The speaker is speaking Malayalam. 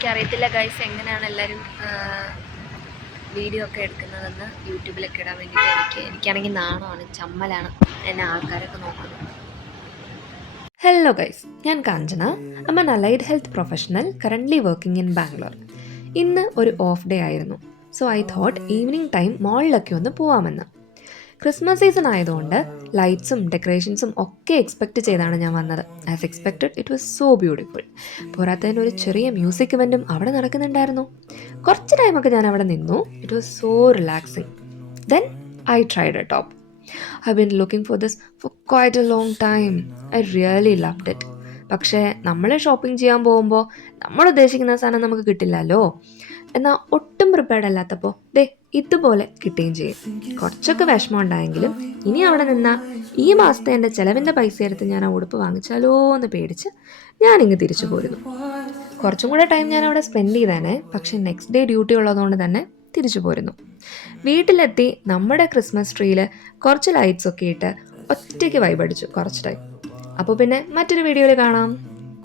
എനിക്കറിയത്തില്ല ഗൈസ് എങ്ങനെയാണ് എല്ലാവരും വീഡിയോ ഒക്കെ എടുക്കുന്നതെന്ന് യൂട്യൂബിലൊക്കെ ഇടാൻ വേണ്ടിയിട്ട് എനിക്കാണെങ്കിൽ നാണമാണ്, ചമ്മലാണ് എന്നെ ആൾക്കാരൊക്കെ നോക്കുന്നത്. ഹലോ ഗൈസ്, ഞാൻ Kanchana. I'm an allied health professional currently working in Bangalore. ഇന്ന് ഒരു ഓഫ് ഡേ ആയിരുന്നു. So I thought evening time മോളിലൊക്കെ ഒന്ന് പോവാമെന്ന്. ക്രിസ്മസ് സീസൺ ആയതുകൊണ്ട് ലൈറ്റ്സും ഡെക്കറേഷൻസും ഒക്കെ എക്സ്പെക്റ്റ് ചെയ്താണ് ഞാൻ വന്നത്. As expected it was so beautiful. പോരാത്തതിന് ഒരു ചെറിയ മ്യൂസിക് ഇവൻറ്റും അവിടെ നടക്കുന്നുണ്ടായിരുന്നു. കുറച്ച് ടൈമൊക്കെ ഞാൻ അവിടെ നിന്നു. It was so relaxing. Then I tried A top. I've been looking for this for quite a long time. I really loved it. പക്ഷേ നമ്മൾ ഷോപ്പിംഗ് ചെയ്യാൻ പോകുമ്പോൾ നമ്മൾ ഉദ്ദേശിക്കുന്ന സാധനം നമുക്ക് കിട്ടില്ലല്ലോ. എന്നാൽ ഒട്ടും പ്രിപ്പയർഡ് അല്ലാത്തപ്പോൾ ഇതുപോലെ കിട്ടുകയും ചെയ്യും. കുറച്ചൊക്കെ വിഷമം ഉണ്ടായെങ്കിലും ഇനി അവിടെ നിന്നാൽ ഈ മാസത്തെ എൻ്റെ ചിലവിൻ്റെ പൈസ എടുത്ത് ഞാൻ ആ ഉടുപ്പ് വാങ്ങിച്ചാലോ എന്ന് പേടിച്ച് ഞാനിങ്ങ് തിരിച്ചു പോരുന്നു. കുറച്ചും കൂടെ ടൈം ഞാൻ അവിടെ സ്പെൻഡ് ചെയ്തേനെ, പക്ഷേ നെക്സ്റ്റ് ഡേ ഡ്യൂട്ടി ഉള്ളതുകൊണ്ട് തന്നെ തിരിച്ചു പോരുന്നു. വീട്ടിലെത്തി നമ്മുടെ ക്രിസ്മസ് ട്രീയിൽ കുറച്ച് ലൈറ്റ്സ് ഒക്കെ ഇട്ട് ഒറ്റയ്ക്ക് വൈബടിച്ചു കുറച്ച് ടൈം. അപ്പോൾ പിന്നെ മറ്റൊരു വീഡിയോയിൽ കാണാം.